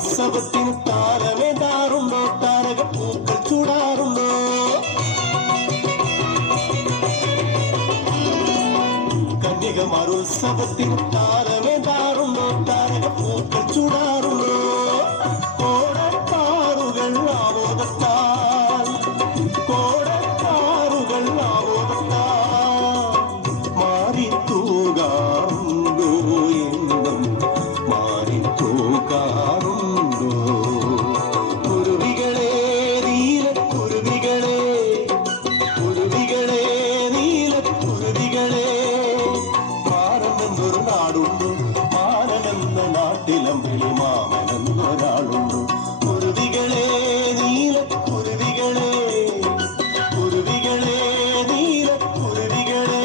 ഉത്സവത്തിന് താരമേതാറുണ്ടോ താരകപ്പൂക്കൾ ചൂടാറുണ്ടോ കന്യകമാർ ഉത്സവത്തിന് താരമേതാറുണ്ടോ താരകപ്പൂക്കൾ ചൂടാറുണ്ടോ കോടപ്പാറുകൾ ആവോദത്താൽ കോടപ്പാറുകൾ ആവോദത്താൽ മാറി തൂകാറുണ്ടോ എന്നും മാറി തൂകാറുണ്ടോ കുരുവികളെ നീലക്കുരുവികളെ കുരുവികളെ നീലക്കുരുവികളെ മാറനെന്നൊരു നാടുണ്ടു മാറനെന്ന നാട്ടിലം വിളിമാമനെന്നൊരാളുണ്ടു കുരുവികളെ നീലക്കുരുവികളെ കുരുവികളെ നീലക്കുരുവികളെ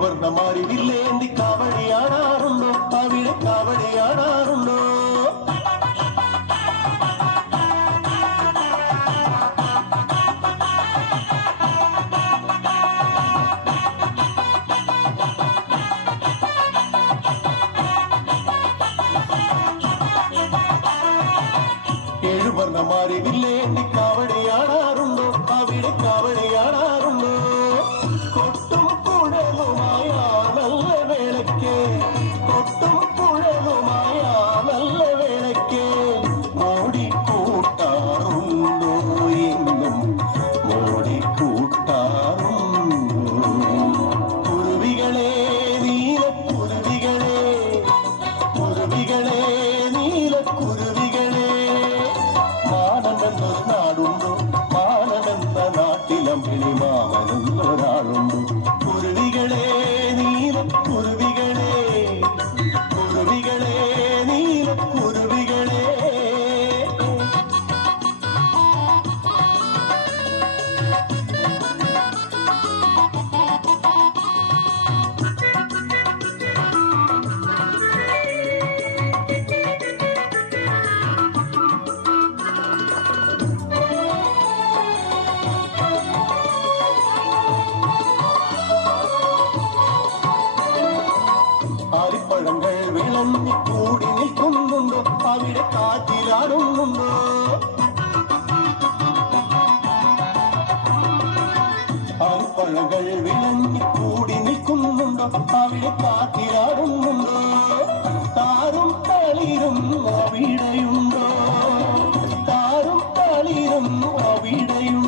ഏഴുവർണ്ണമാരിവില്ലേന്തി കാവടിയാടാറുണ്ടോ അവിടെ കാവടിയാടാറുണ്ടോ ഏഴുവർണ്ണമാരിവില്ലേന്തി കാവടിയാടാറുണ്ടോ അവിടെ കാവടിയാടാറുണ്ടോ കൊട്ടും കുഴലുമായ നല്ല വേളയ്ക്ക് കൊട്ടും കുഴലുമായ നല്ല വേളയ്ക്ക് മോടിക്കൂട്ടാറുണ്ടോ എന്നും മോടിക്കൂട്ടാറുണ്ടോ കുരുവികളെ നീലക്കുരുവികളെ കുരുവികളെ നീലക്കുരുവികളെ മാനമെന്നൊരു നാടുണ്ടോ മാനമെന്ന നാട്ടിലം വിളിമാമനെന്നൊരാളുണ്ടോ കുരുവികളെ നീലക്കുരുവികളെ കുരുവികളെ നീലക്കുരുവികളെ ആരിപ്പഴങ്ങൾ വിളഞ്ഞി കൂടി നിൽക്കുന്നുണ്ടോ അവിടെ കാറ്റിലാടുന്നുണ്ടോ ആരിപ്പഴങ്ങൾ വിളഞ്ഞി കൂടി നിൽക്കുന്നുണ്ടോ അവിടെ കാറ്റിലാടുന്നുണ്ടോ താരും തളിരും അവിടെയുണ്ടോ താരും തളിരും അവിടെയുണ്ടോ